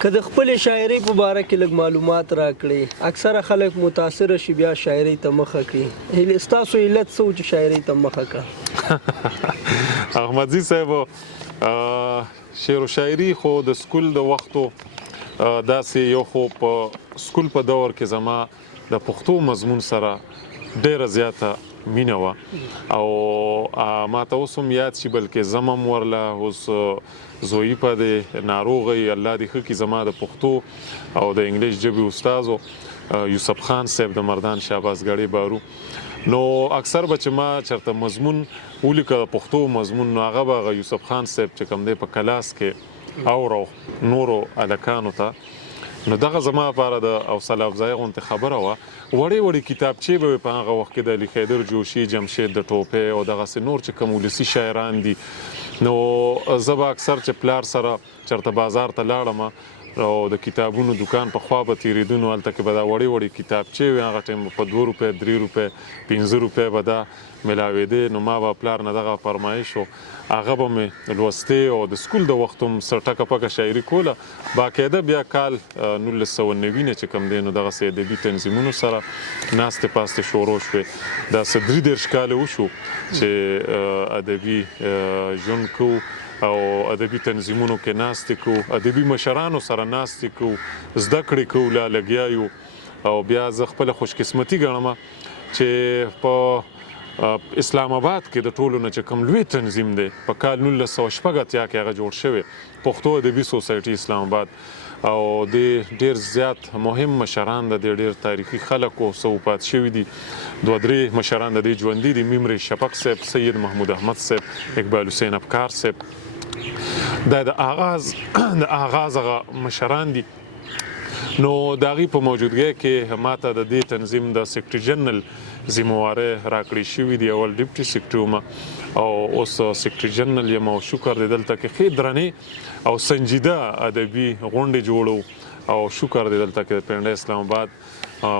که د خپلې شاعرۍ په باره کې لږ معلومات راکړئ. اکثره خلک متاثره شي بیا شاعرۍ ته مخه کړي. ستاسو علت څه و چې شاعرۍ ته مخه کړه؟ احمدزي صاحب شعر و شاعري خو د سکول د وختو داسې یو خو په سکول په دور کې زما د پښتو مضمون سره ډیره زیاته مینه وه او ماته اوس هم یاد شي بلکې زم هم ورله اوس زویي په د ناروغی الله دې ښه کړي زما د پښتو او د انګلیش ژبې استاد یوسف خان صاحب د مردان شهبازګړۍ بارو. نو اکثر به چې ما چېرته مضمون ولیکه د پښتو مضمون نو هغه به یوسف خان صاحب چې کوم دی په کلاس کې اورو نورو هلکانو ته نو دغه زما لپاره د حوصله افزایي غوندې خبره وه. وړې وړې کتابچې به په هغه وخت کې د علي خیدر جوشي، جمشید د ټوپۍ او دغسې نور چې کوم ولسي شاعران دي نو زه به اکثر چې پلار سره چېرته بازار ته لاړم او د کتابونو دکان په خوا به تېرېدو نو هلته کې به دا وړې وړې کتابچې وې هغه ټایم په 2 روپۍ 3 روپۍ 15 روپۍ به دا ملاوېدې نو ما به پلار نه دغه فرمایش و هغه به مې لوستې او د سکول د وخت هم سر ټکه پکه شاعري کوله. باقاعده بیا کال 1990 نه چې کوم دی نو دغسې ادبي تنظیمونو سره ناستې پاستې شروع شوې. داسې 33 کاله وشو چې ادبي ژوند کوو او ادبي تنظیمونو کې ناستې کوو، ادبي مشرانو سره ناستې کوو، زده کړې کوو، لا لګیا یو او بیا زه خپله خوشقسمتي ګڼم چې په اسلام آباد کې د ټولو نه چې کوم لوی تنظیم دی په کال 1980 کې هغه جوړ شوی پښتو ادبي سوسایټي اسلام آباد او د ډیر زیات مهم مشران د ډیر تاریخي خلکو څو پات شوي دي. 2-3 مشران د دې ژوندي دي، میمري شفق صاحب، سید محمود احمد صاحب، اقبال حسین افکار صاحب. دا د آغاز هغه مشران دي. نو د هغې په موجودګۍ کې ماته د دې تنظیم د سیکرټري جنرال ذمهوارۍ راکړې شوي دي. اول ډیپټي سیکرټري وم او اوس سیکرټري جنرال یم او شکر دی دلته کې ښې درنې او سنجیده ادبي غونډې جوړو او شکر دی دلته کې د پنډه اسلام آباد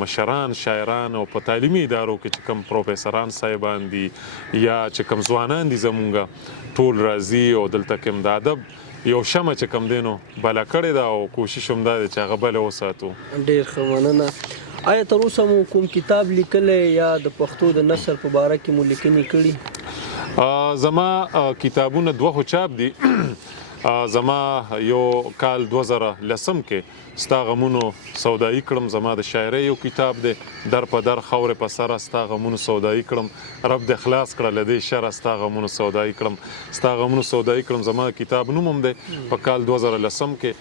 مشران شاعران او په تعلیمي ادارو کې چې کوم پروفیسران صاحبان دي یا چې کوم ځوانان دي زمونږ ټول راځي او دلته کې هم د ادب یو شمه چې کوم دی نو بله کړې ده او کوشش هم دا دی چې هغه بله وساتو. ډېر ښه مننه. آیا تر اوسه مو کوم کتاب لیکلی یا د پښتو د نثر په باره کې مو لیکنې کړي؟ زما کتابونه 2 خو چاپ دي. زما یو کال 2010 کې ستا غمونو سودایي کړم، زما د شاعرۍ یو کتاب دی، در په در خاورې په سره ستا غمونو سودایي کړم، رب دې خلاص کړه له دې شره ستا غمونو سودایي کړم. ستا غمونو سودایي کړم زما کتاب نوم هم دی په کال 2010 کې.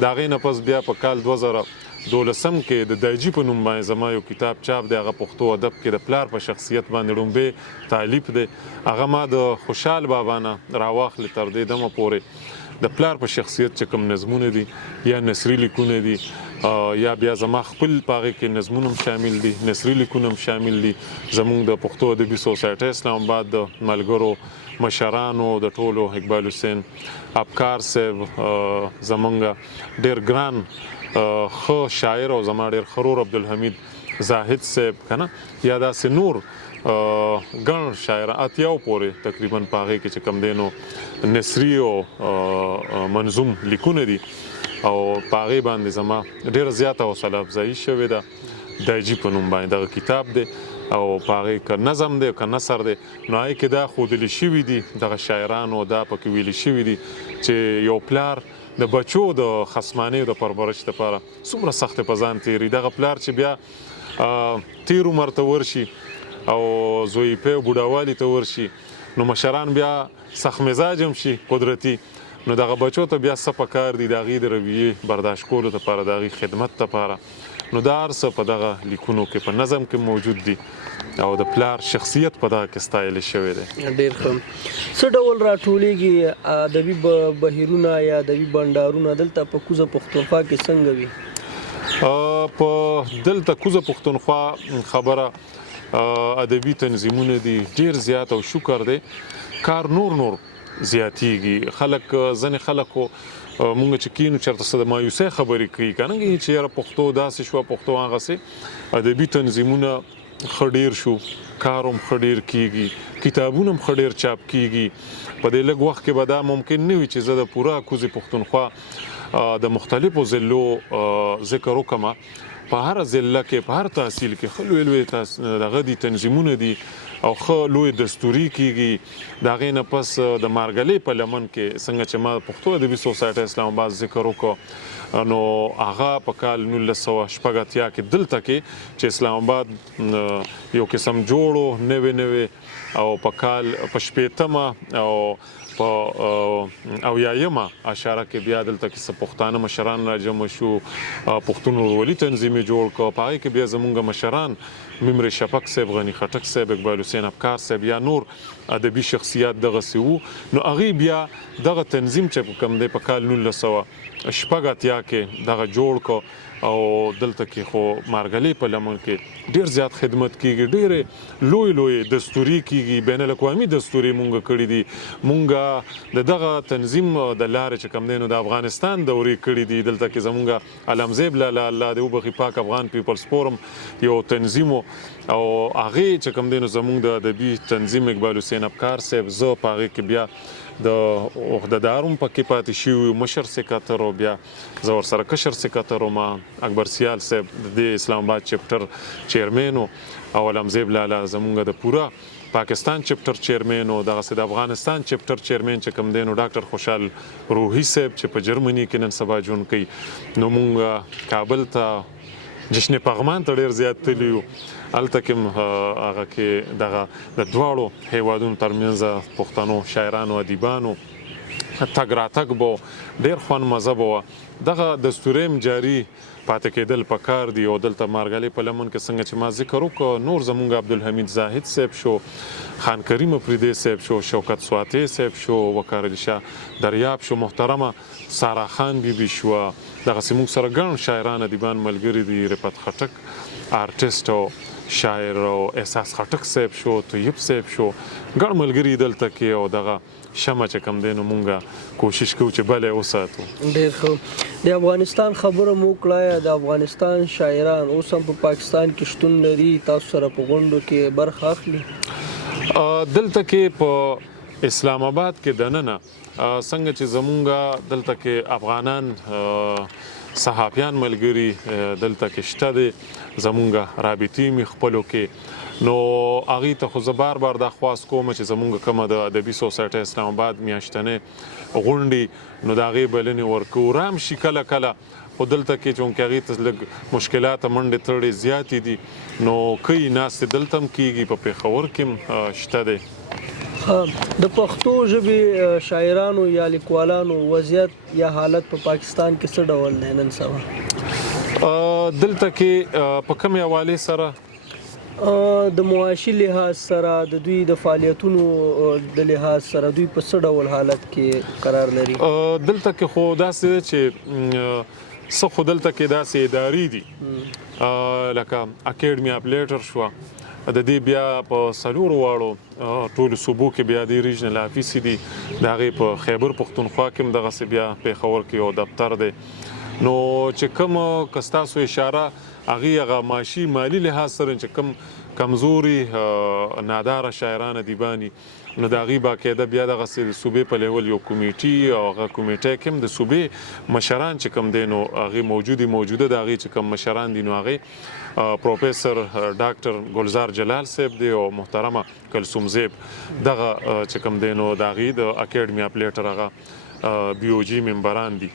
د هغې نه پس بیا په کال 2012 کې د دایجي په نوم باندې زما یو کتاب چاپ دی، هغه پښتو ادب کې د پلار په شخصیت باندې ړومبی تالیف دی. هغه ما د خوشحال بابا نه راواخلې تر دې دمه پورې د پلار په شخصیت چې کوم نظمونه دي یا نثري لیکونه دي یا بیا زما خپل په هغې کې نظمونه هم شامل دي، نثري لیکونه هم شامل دي. زموږ د پښتو ادبي سوسایټۍ اسلام آباد د ملګرو مشرانو د ټولو اقبال حسین افکار صاحب زموږ ډېر ګران ښه شاعر او زما ډېر خرور عبدالحمید زاهد صاحب که نه یا داسې نور ګڼ شاعران اتیاو پورې تقریبا په هغې کې چې کوم دی نو نثري او منظوم لیکونه دي او په هغې باندې زما ډېره زیاته حوصله افزایي شوې ده. دایجي په نوم باندې دغه کتاب دی او په هغې که نظم دی که نثر دی نو هغې کې دا ښودلي شوي دي دغه شاعرانو دا پکې ویلي شوي دي چې یو پلار د بچو د خصمانۍ د پرورش لپاره څومره سختې په ځان تېري. دغه پلار چې بیا تیر عمر ته ورشي او زویپۍ او بوډاوالي ته ورشي نو مشران بیا سخت مزاج هم شي قدرتي نو دغه بچو ته بیا څه پکار دي د هغې د رویې برداشت کولو دپاره د هغې خدمت دپاره نو دا هر څه په دغه لیکونو کې په نظم کې موجود دي او د پلار شخصیت په دغه کې ستایلی شوی دی. ډېر ښه. څه ډول راټولیږي ادبي بهیرونه یا ادبي بنډارونه دلته په کوزه پښتونخوا کې څنګه وي؟ په دلته کوزه پښتونخوا خبره ادبي تنظیمونه دي ډېر زیات او شکر دی کار نور زیاتیږي. خلک ځینې خلکو مونږ چې کینو چېرته څه د مایوسۍ خبرې کوي که نه چې یاره پښتو داسې شوه پښتو هغسې ادبي تنظیمونه ښه ډېر شو، کار هم ښه ډېر کیږي، کتابونه هم ښه ډېر چاپ کیږي. په دې لږ وخت کې به دا ممکن نه وي چې زه د پوره کوزې پښتونخوا د مختلفو ضلعو ذکر وکړم. په هر ضلع کې په هر تحصیل کې ښه لوی دغه دي تنظیمونه دي او ښه لوی دستوري کېږي. د هغې نه پس د مارګلۍ په لمن کې څنګه چې ما پښتو ادبي سوسایټي اسلام آباد ذکر وکړو نو هغه په کال 1980 کې دلته کې چې اسلام آباد یو قسم جوړو نوې او په کال په شپېتمه او په اویایمه اشاره کې بیا دلته کې څه پښتانه مشران راجمع شو، پښتون ورولي تنظیم یې جوړ کړ. په هغې کې بیا زمونږ مشران ممر شفق صاحب، غني خټک صاحب، اقبال حسین افکار صاحب یا نور ادبي شخصیات دغسې وو. نو هغې بیا دغه تنظیم چې کوم دی په کال 1980 کې دغه جوړ کړ او دلته کې خو مارګلۍ په لمن کې ډیر زیات خدمت کیږي، ډیرې لوی دستوري کیږي، بین الاقوامي دستوري مونږ کړي دي. مونږ دغه تنظیم د لارې چې کوم دی نو د افغانستان دورې کړي دي. دلته کې زمونږ علمزیب لالا الله دې وبخي پاک افغان پیپلز فورم یو تنظیم او هغې چې کوم دی نو زمونږ د ادبي تنظیم اقبال حسین افکار صاحب زه په هغې کې بیا د عهدهدار هم پکې پاتې شوي، مشر سکاتر او بیا زه ورسره کشر سکاتر وم. اکبر سیال صاحب د دې اسلام آباد چپټر چیرمین او علمزیب لالا زمونږ د پوره پاکستان چپټر چیرمین او دغسې د افغانستان چپټر چیرمین چې کوم دی نو ډاکټر خوشحال روحي صاحب چې په جرمني کې نن سبا ژوند کوي. نو مونږ کابل ته جشن پغمان ته ډېر زیات تللي یو. هلته کې هغه کې دغه د دواړو هیوادونو ترمنځ پښتنو شاعرانو ادیبانو تګ راتګ به ډېر خوند مزه به دغه دستوریم جاري پاتې کېدل پکار دي. او دلته مارګلۍ په لمن کې څنګه چې ما ذکر وکړو نور زمونږ عبدالحمید زاهد صاحب شو، خان کریم افریدی صاحب شو، شوکت سواتی صاحب شو، وقار علي شاه دریاب شو، محترمه سارا خان بیبي شوه. دغسې موږ سره ګڼ شاعران ادیبان ملګري دي، رفعت خټک آرټسټ او شاعر او احساس خټک صاحب شو، طیب صاحب شو، ګڼ ملګري دلته کې. او دغه شمع چې کوم دی نو مونږ کوشش کوو چې بل یې وساتو. ډېر ښه. د افغانستان خبره مو وکړه، د افغانستان شاعران اوس هم په پاکستان کې شتون لري، تاسو سره په غونډو کې برخه اخلي؟ دلته کې په اسلام آباد کې دننه څنګه چې زمونږ دلته کې افغانان صحافیان ملګري دلته کې شته دي، زمونږ رابطې مې خپلو کې. نو هغې ته خو زه بار دا خواست کوم چې زمونږ کومه د ادبي سوسایټي اسلام آباد میاشتنۍ غونډې نو د هغې بلنې ورکوو. رام شي کله خو دلته کې چونکې هغې ته لږ مشکلات منډې تړې زیاتې دي نو کوي ناستې دلته هم کېږي، په پېښور کې هم شته دی. د پښتو ژبې شاعرانو یا لیکوالانو وضعیت یا حالت په پاکستان کې څه ډول دی نن سبا؟ دلته کې په کومې حوالې سره؟ د معاشي لحاظ سره، د دوی د فعالیتونو د لحاظ سره دوی په څه ډول حالت کې قرار لري؟ دلته کې خو داسې دی چې څه خو دلته کې داسې ادارې دي لکه اکیډمي اف لیټر شوه، د دې بیا په څلورو واړو ټولو صوبو کې بیا د ریجنل افیس دي، د هغې په خیبر پښتونخوا کې هم دغسې بیا پېښور کې یو دفتر دی. نو چې کوم که ستاسو اشاره هغه معاشي مالي لحاظ سره چې کوم کمزوري ناداره شاعران ادیبانی نو د هغې باقاعده بیا دغسې د صوبې په لیول یو کمیټي او هغه کمیټۍ کې هم د صوبې مشران چې کوم دی نو هغې موجوده د هغې چې کوم مشران دي نو هغې پروفیسر ډاکټر گلزار جلال صاحب دی او محترمه کلثوم زیب دغه چې کوم دی نو د هغې د اکیډمي اف لیټر هغه بی او جي ممبران دي.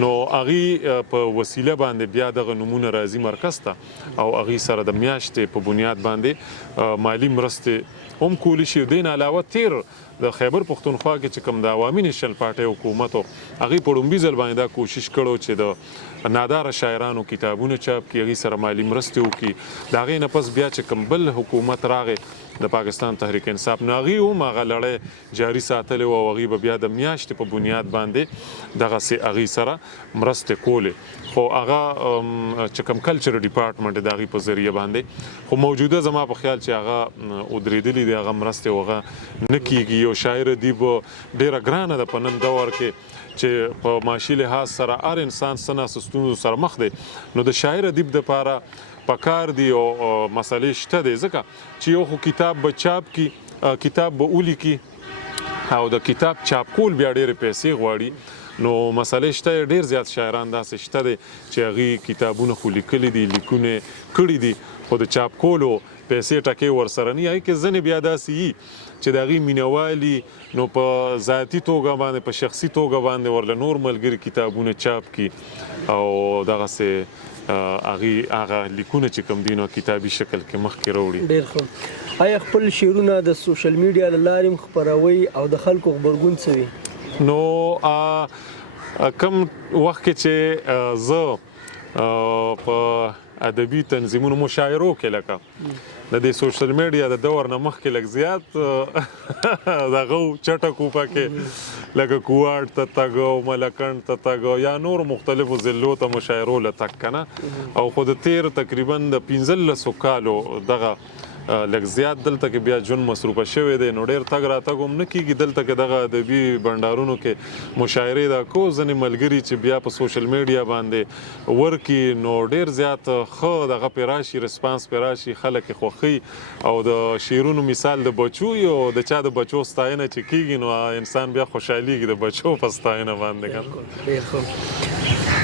نو هغې په وسیله باندې بیا دغه نمونه راځي مرکز ته او هغې سره د میاشتې په بنیاد باندې مالی مرستې هم کولی شي. دې نه علاوه تیر د خیبر پښتونخوا کې چې کوم د عوامي نیشنل پارټۍ حکومت و هغې په لومبي ځل باندې دا کوشش کړو چې د ناداره شاعرانو کتابونه چاپ کړي، هغې سره مالی مرستې وکړي. د هغې نه پس بیا چې کوم بل حکومت راغی د پاکستان تحریک انصاف نو هغې هم هغه لړۍ جاري ساتلې وه او هغې به بیا د میاشتې په بنیاد باندې دغسې هغې سره مرستې کولې. خو هغه چې کوم کلچر ډپارټمنټ د هغې په ذریعه باندې خو موجوده زما په خیال چې هغه ودرېدلي دي، هغه مرستې هغه نه کېږي. یو شاعر ادیب ډېره ګرانه ده په نن دور کې چې په معاشي لحاظ سره هر انسان څه نه څه ستونزو سره مخ دی نو د شاعر ادیب دپاره پکار دي او مسلې شته دی ځکه چې یو خو کتاب به چاپ کړي، کتاب به ولیکي او د کتاب چاپ کول بیا ډېرې پیسې غواړي. نو مسلې شته ډېر زیات شاعران داسې شته دي چې هغې کتابونه خو لیکلي دي لیکونه کړي دي خو د چاپ کولو پیسې ټکې ورسره نه هغې کې ځینې بیا داسې وي چې د هغې مینهوالي نو په ذاتي توګه باندې په شخصي توګه باندې ورله نور ملګري کتابونه چاپ کړي او دغسې هغه لیکونه چې کوم دي نو کتابي شکل کې مخکې راوړي. ډېر ښه. آیا خپل شعرونه د سوشل میډیا له لارې هم خپروئ او د خلکو غبرګون څه وي؟ نو کم وخت کې چې زه په ادبي تنظیمونو مشاعرو کې لکه د دې سوشل میډیا د دور نه مخکې لږ زیات دغه چټکو پکې لکه کوواټ ته تګ او ملکنډ ته تګ یا نور مختلفو ضلعو ته مشاعرو له تګ کنه او خو د تیر تقریبا د 15 کالو دغه لږ زیات دلته کې بیا ژوند مصروفه شوی دی نو ډېر تګ راتګ هم نه کېږي دلته کې دغه ادبي بنډارونو کې مشاعرې دا کو ځینې ملګري چې بیا په سوشل میډیا باندې ورکي نو ډېر زیات ښه دغه پې راشي رسپانس پې راشي خلک یې خوښوي او د شعرونو مثال د بچو یو د چا د بچو ستاینه چې کېږي نو انسان بیا خوشحالېږي د بچو په ستاینه باندې. ډېر ښه.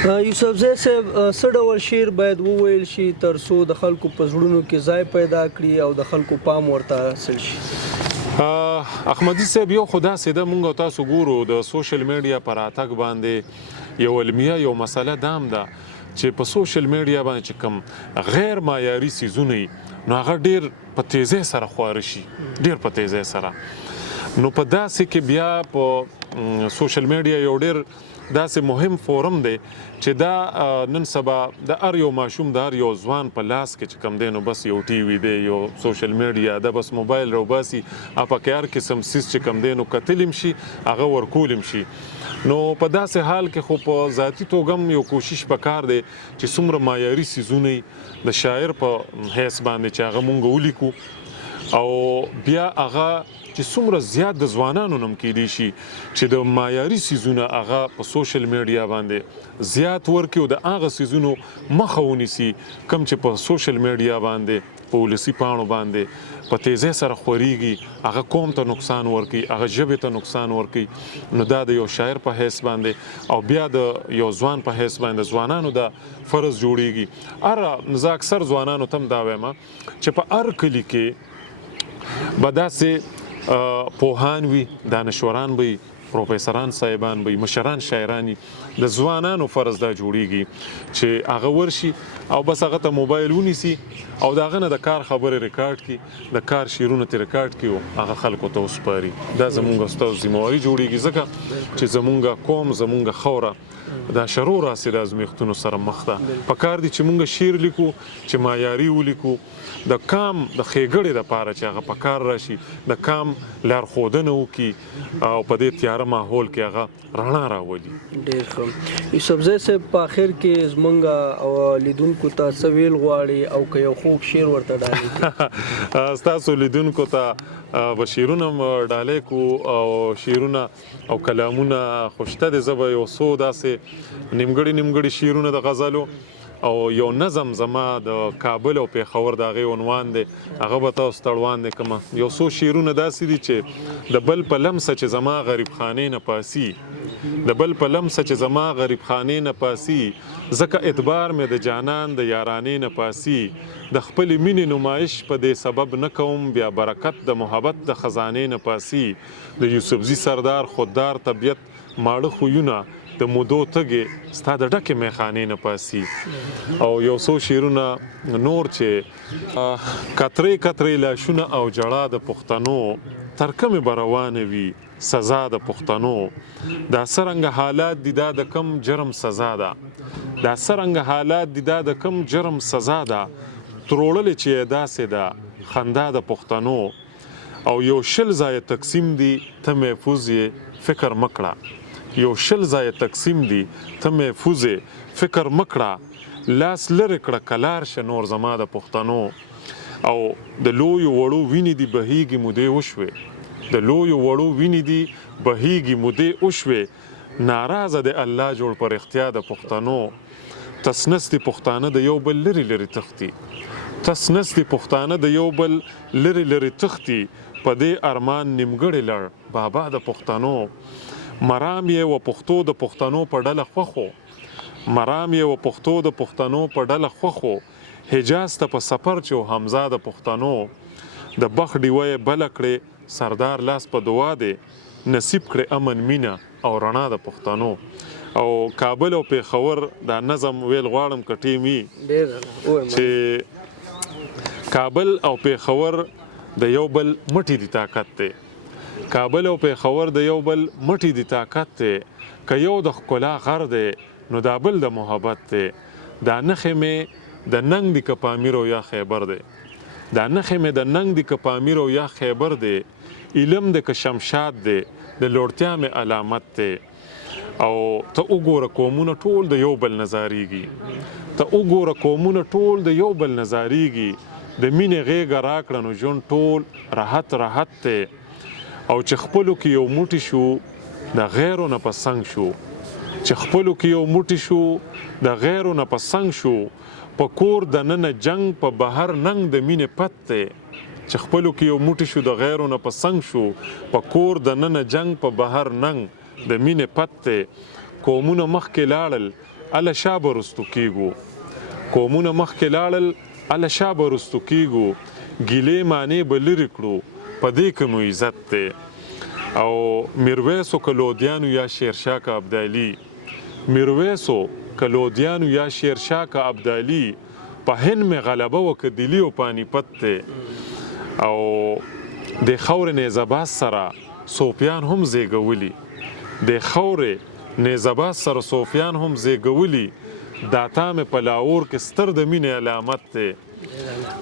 یوسفزی صاحب څه ډول شعر باید وویل شي تر څو د خلکو په زړونو کې ځای پیدا کړي او د خلکو پام ورته حاصل شي؟ احمدي صاحب یو خو داسې ده مونږ تاسو ګورو د سوشل میډیا په راتګ باندې یو علمیه یو مسله دا هم ده چې په سوشل میډیا باندې چې کوم غیر معیاري څیزونه وي نو هغه ډېر په تیزۍ سره خواره شي ډېر په تیزۍ سره نو په داسې کې بیا په سوشل میډیا یو ډېر داسې مهم فورم دی چې دا نن سبا د هر یو ماشوم د هر یو ځوان په لاس کې چې کوم دی نو بس یو ټي وي دی یو سوشل میډیا ده بس موبایل راوباسي پکې هر قسم څیز چې کوم دی نو کتلی هم شي هغه ورکول هم شي نو په داسې حال کې خو په ذاتي توګه هم یو کوشش پکار دی چې څومره معیاري څیزونه د شاعر په حیث باندې چې هغه مونږ ولیکو او بیا هغه چې څومره زیات د ځوانانو نم کېدی شي چې د معیاري څیزونه هغه په سوشل میډیا باندې زیات ورکړي او د هغه څیزونو مخه ونیسي کوم چې په سوشل میډیا باندې په ولسي پاڼو باندې په تیزۍ سره خورېږي هغه قوم ته نقصان ورکوي هغه ژبې ته نقصان ورکوي نو دا د یو شاعر په حیث باندې او بیا د یو ځوان په حیث باندې ځوانانو د فرض جوړېږي زه اکثر ځوانانو ته هم دا وایم چې په هر کلي کې به داسې پوهان وي دانشوران وي پروفیسران صاحبان وي مشران شاعرانی د ځوانانو فرض دا جوړیږي چې هغه ورشي او بس هغه ته موبایل ونیسي او د هغه نه د کار خبرې ریکارډ کړي د کار شعرونه ترې ریکارډ کړي او هغه خلکو ته وسپاري دا زمونږ ستاسو ذمهواري جوړیږي ځکه چې زمونږ قوم زمونږ خوره دا شرور راسي د ازمیښتونو سره مخ ده پکار دي چې مونږ شعر لیکو چې معیاري ولیکو د کام د ښېګړې دپاره چې هغه پکار راشي د کام لارښودنه وکړي او په دې تیاره ماحول کې هغه رڼا راولي. ډېر ښه. یوسفزی صاحب په آخر کې زمونږ لیدونکو ته څه ویل غواړي او که یو خوږ شعر ورته ډالۍ کړي؟ ستاسو لیدونکو ته به شعرونه ډالۍ کړو او شعرونه او کلامونه خو شته دی زه به یو څو داسې نیمګړي شعرونه د غزلو او یو نظم زما د کابل او پیښور د هغې عنوان دی هغه به تاسو ته وړاندې کړم یو څو شعرونه داسې دي چې د بل په لمسه چې زما غریب خانې نه پاسي د بل په لمسه چې زما غریب خانې نه پاسي ځکه اعتبار مې د جانان د یارانې نه پاسي د خپلې مینې نمایش په دې سبب نه کوم بیا برکت د محبت د خزانې نه پاسي د یوسفزي سردار خوددار طبیعت ماړه خویونه د مودو تږې ستا د ډکې میخانې نه پاسي او یو څو شعرونه نور چې کترې کترې لاشونه او جړه د پښتنو تر کومې به روانه وي سزا د پښتنو دا څرنګه حالات دي دا د کم جرم سزا ده دا څرنګه حالات دي دا د کم جرم سزا ده تروړلې چې داسې ده خندا د پښتنو او یو شل ځایه تقسیم دي ته محفوظ یې فکر مکړه یو شل ځایه تقسیم دي ته محفوظ یې فکر مکړه لاس لرې کړه کلار شه نور زما د پښتنو او د لویو وړو وینې دي بهیږي مودې وشوې د لویو وړو وینې دي بهیږي مودې وشوې ناراضه د الله جوړ پر اختیا د پښتنو تسنس دي پښتانه د یو بل لرې لرې تښتي تسنس دي پښتانه د یو بل لرې لرې تښتي په دې ارمان نیمګړې لړ بابا د پښتنو مرام یې و پښتو د پښتنو په ډله خوښو مرام یې و پښتو د پښتنو په ډله خوښو حجاز ته په سفر چې حمزه د پښتنو د بخ ډیوه یې بله کړې سردار لاس په دعا دی نصیب کړې امن مینه او رڼا د پښتنو او کابل او پیښور دا نظم ویل غواړم که ټیم وي چې کابل او پیښور د یو بل مټي دي طاقت دی کابل او پیښور د یو بل مټي دي طاقت دی که یو د ښکلا غر دی نو دا بل د محبت دی دا نښې مې د ننګ دی که پامیر او یا خیبر دی دا نښې مې د ننګ دی که پامیر او یا خیبر دی علم دی که شمشاد دی د لوړتیا مې علامت دی او ته وګوره قومونه ټول د یو بل نظاریږي ته وګوره قومونه ټول د یو بل نظاریږي د مینې غېږه راکړه نو ژوند ټول راحت راحت دی او چې خپلو کې یو موټی شو د غیرو نه په څنګ شو چې خپلو کې یو موټی شو د غیرو نه په څنګ شو په کور د ننه جنگ په بهر ننګ د مینې پت دی چې خپلو کې یو موټی شو د غیرو نه په څنګ شو په کور د ننه جنگ په بهر ننګ د مینې پت دی قومونه مخکې لاړل اله شا به رستو کیږو قومونه مخکې لاړل اله شا به رستو کیږو ګیلې معنی به لرې کړو په دې کې مو عزت دی او میرویسو کلودیانو یا شیرشاه که ابدالي میرویسو کلودیانو یا شیرشاه که ابدالي په هند مې غلبه وکړه دلی او پانیپت دی او د خاورې نیزهباز سره صوفیان هم زیږولي د خاورې نیزهباز سره صوفیان هم زیږولي دا تا مې په لاهور کې ستر د مینې علامت دی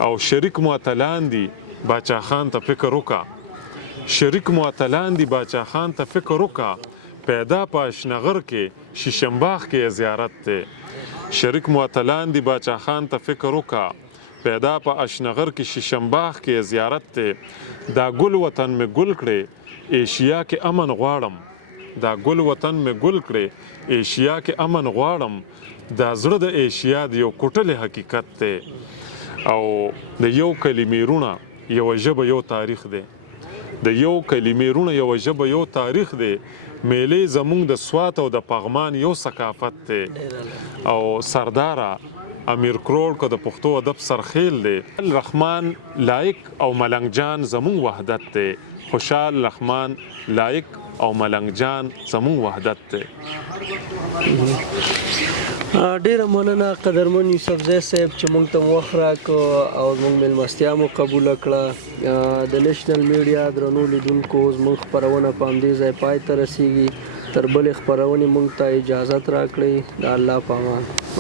او شریک معطلان دي باچا خان ته فکر وکړه شریک معطلان دي باچا خان ته فکر وکړه پیدا په اشنغر کې شیشمباغ کې زیارت دی شریک معطلان دي باچا خان ته فکر وکړه پیدا په اشنغر کې شیشمباغ کې زیارت دی دا ګل وطن مې ګل کړې ایشیا کې امن غواړم دا ګل وطن مې ګل کړې ایشیا کې امن غواړم دا زړه د ایشیا د یو کوټلې حقیقت دی او د یو کلمې رونه یو ژبه یو تاریخ دی د یو کلمې رونه یو ژبه یو تاریخ دی میلې زمونږ د سوات او د پغمان یو ثقافت دی او سرداره امیر کروړ که د پښتو ادب سرخیل دی رحمان لایق او ملنګ جان زمونږ وحدت دی خوشحال رحمان لایق او ملنګ جان زمونږ وحدت دی ډیره مننه قدرمن یوسفزی صاحب چې موږ ته وخت راکړو او موږ میلمستیا مو قبوله کړه د نېشنل میډیا درنو لیدونکو زموږ خپرونه په همدې ځای پای ته رسیږي تر بلې خپرونې موږ ته اجازت راکړئ د الله په امان